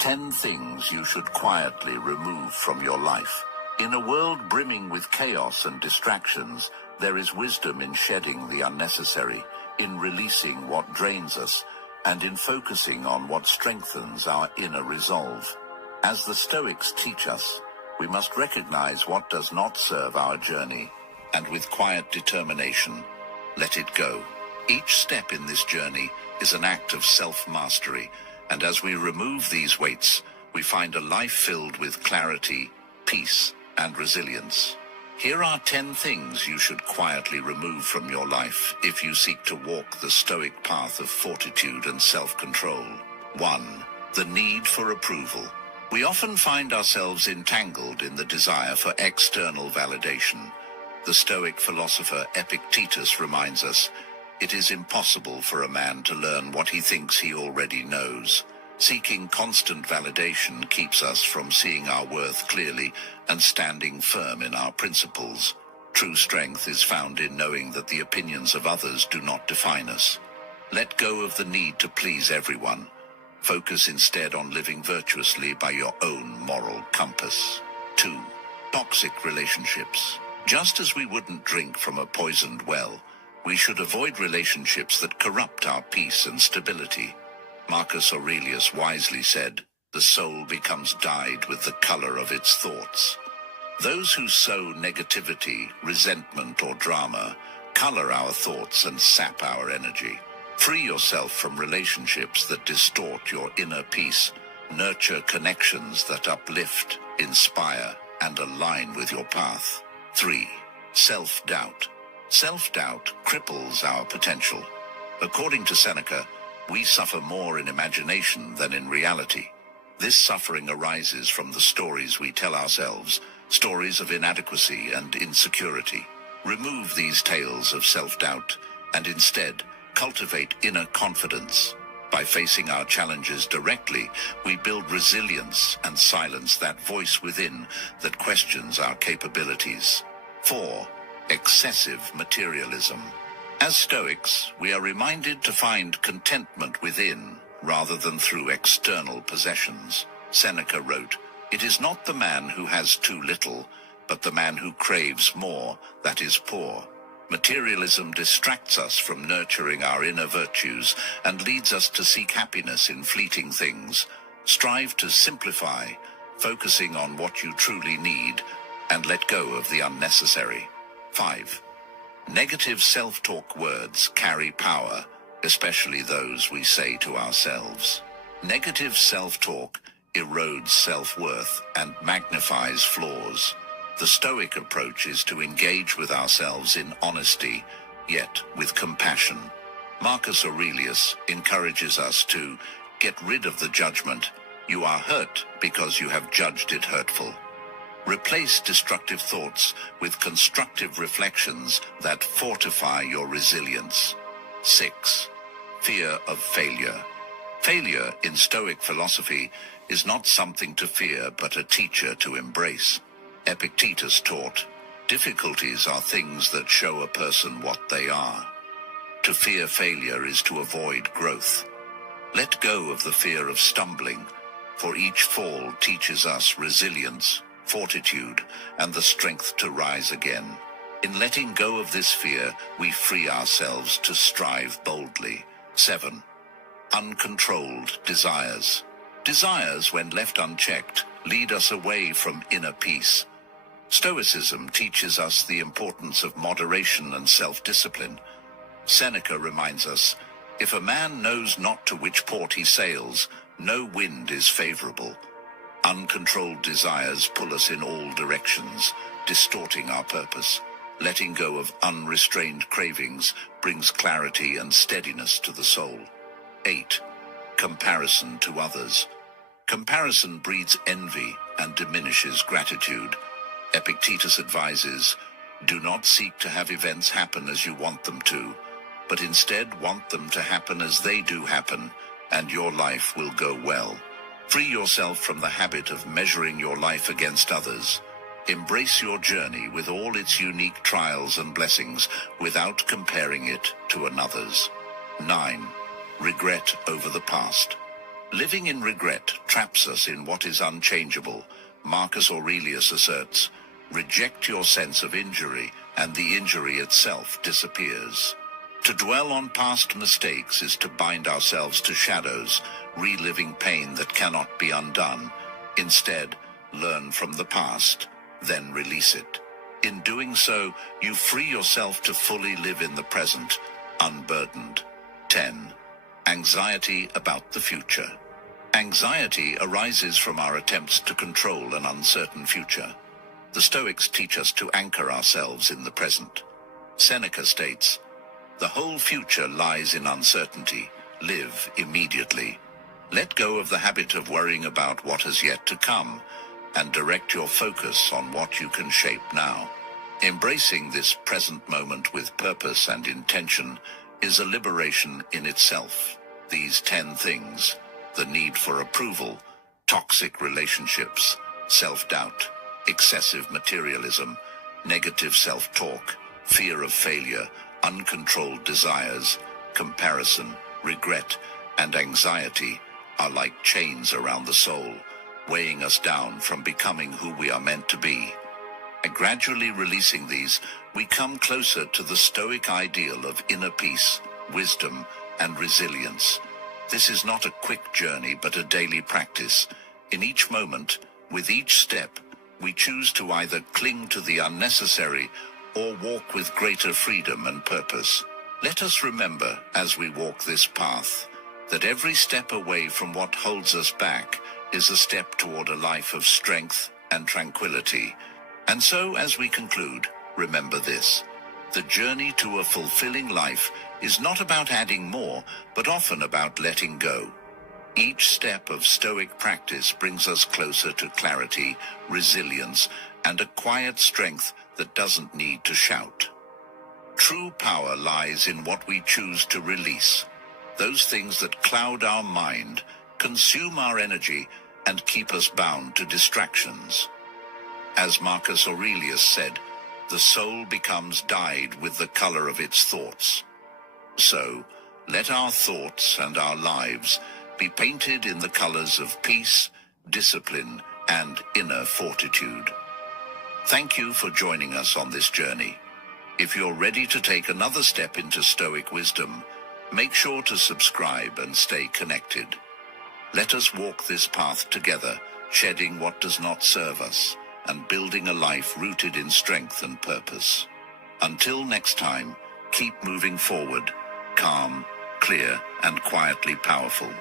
10 things you should quietly remove from your life. In a world brimming with chaos and distractions, there is wisdom in shedding the unnecessary, in releasing what drains us, and in focusing on what strengthens our inner resolve. As the Stoics teach us, we must recognize what does not serve our journey, and with quiet determination, let it go. Each step in this journey is an act of self-mastery, and as we remove these weights, we find a life filled with clarity, peace, and resilience. Here are 10 things you should quietly remove from your life if you seek to walk the Stoic path of fortitude and self-control. 1. The need for approval. We often find ourselves entangled in the desire for external validation. The Stoic philosopher Epictetus reminds us, it is impossible for a man to learn what he thinks he already knows. Seeking constant validation keeps us from seeing our worth clearly and standing firm in our principles. True strength is found in knowing that the opinions of others do not define us. Let go of the need to please everyone. Focus instead on living virtuously by your own moral compass. 2. Toxic relationships. Just as we wouldn't drink from a poisoned well, we should avoid relationships that corrupt our peace and stability. Marcus Aurelius wisely said, "The soul becomes dyed with the color of its thoughts." Those who sow negativity, resentment, or drama color our thoughts and sap our energy. Free yourself from relationships that distort your inner peace. Nurture connections that uplift, inspire, and align with your path. 3. Self-doubt. Self-doubt cripples our potential. According to Seneca, we suffer more in imagination than in reality. This suffering arises from the stories we tell ourselves, stories of inadequacy and insecurity. Remove these tales of self-doubt and instead cultivate inner confidence. By facing our challenges directly, we build resilience and silence that voice within that questions our capabilities. 4. Excessive materialism. As Stoics, we are reminded to find contentment within rather than through external possessions. Seneca wrote, "It is not the man who has too little, but the man who craves more that is poor." Materialism distracts us from nurturing our inner virtues and leads us to seek happiness in fleeting things. Strive to simplify, focusing on what you truly need, and let go of the unnecessary. 5. Negative self-talk words carry power, especially those we say to ourselves. Negative self-talk erodes self-worth and magnifies flaws. The Stoic approach is to engage with ourselves in honesty, yet with compassion. Marcus Aurelius encourages us to get rid of the judgment. You are hurt because you have judged it hurtful. Replace destructive thoughts with constructive reflections that fortify your resilience. 6. Fear of failure. Failure in Stoic philosophy is not something to fear but a teacher to embrace. Epictetus taught, difficulties are things that show a person what they are. To fear failure is to avoid growth. Let go of the fear of stumbling, for each fall teaches us resilience, fortitude, and the strength to rise again. In letting go of this fear, we free ourselves to strive boldly. 7. Uncontrolled desires. Desires, when left unchecked, lead us away from inner peace. Stoicism teaches us the importance of moderation and self-discipline. Seneca reminds us, if a man knows not to which port he sails, no wind is favorable. Uncontrolled desires pull us in all directions, distorting our purpose. Letting go of unrestrained cravings brings clarity and steadiness to the soul. 8. Comparison to others. Comparison breeds envy and diminishes gratitude. Epictetus advises, do not seek to have events happen as you want them to, but instead want them to happen as they do happen, and your life will go well. Free yourself from the habit of measuring your life against others. Embrace your journey with all its unique trials and blessings without comparing it to another's. 9. Regret over the past. Living in regret traps us in what is unchangeable. Marcus Aurelius asserts, "Reject your sense of injury, and the injury itself disappears." To dwell on past mistakes is to bind ourselves to shadows, reliving pain that cannot be undone. Instead, learn from the past, then release it. In doing so, you free yourself to fully live in the present, unburdened. 10. Anxiety about the future. Anxiety arises from our attempts to control an uncertain future. The Stoics teach us to anchor ourselves in the present. Seneca states, "The whole future lies in uncertainty. Live immediately." Let go of the habit of worrying about what has yet to come, and direct your focus on what you can shape now. Embracing this present moment with purpose and intention is a liberation in itself. These 10 things, the need for approval, toxic relationships, self-doubt, excessive materialism, negative self-talk, fear of failure, uncontrolled desires, comparison, regret, and anxiety, are like chains around the soul, weighing us down from becoming who we are meant to be. And gradually releasing these, we come closer to the Stoic ideal of inner peace, wisdom, and resilience. This is not a quick journey, but a daily practice. In each moment, with each step, we choose to either cling to the unnecessary or walk with greater freedom and purpose. Let us remember, as we walk this path, that every step away from what holds us back is a step toward a life of strength and tranquility. And so, as we conclude, remember this: the journey to a fulfilling life is not about adding more, but often about letting go. Each step of Stoic practice brings us closer to clarity, resilience, and a quiet strength that doesn't need to shout. True power lies in what we choose to release, those things that cloud our mind, consume our energy, and keep us bound to distractions. As Marcus Aurelius said, the soul becomes dyed with the color of its thoughts. So, let our thoughts and our lives be painted in the colors of peace, discipline, and inner fortitude. Thank you for joining us on this journey. If you're ready to take another step into Stoic wisdom, make sure to subscribe and stay connected. Let us walk this path together, shedding what does not serve us, and building a life rooted in strength and purpose. Until next time, keep moving forward, calm, clear, and quietly powerful.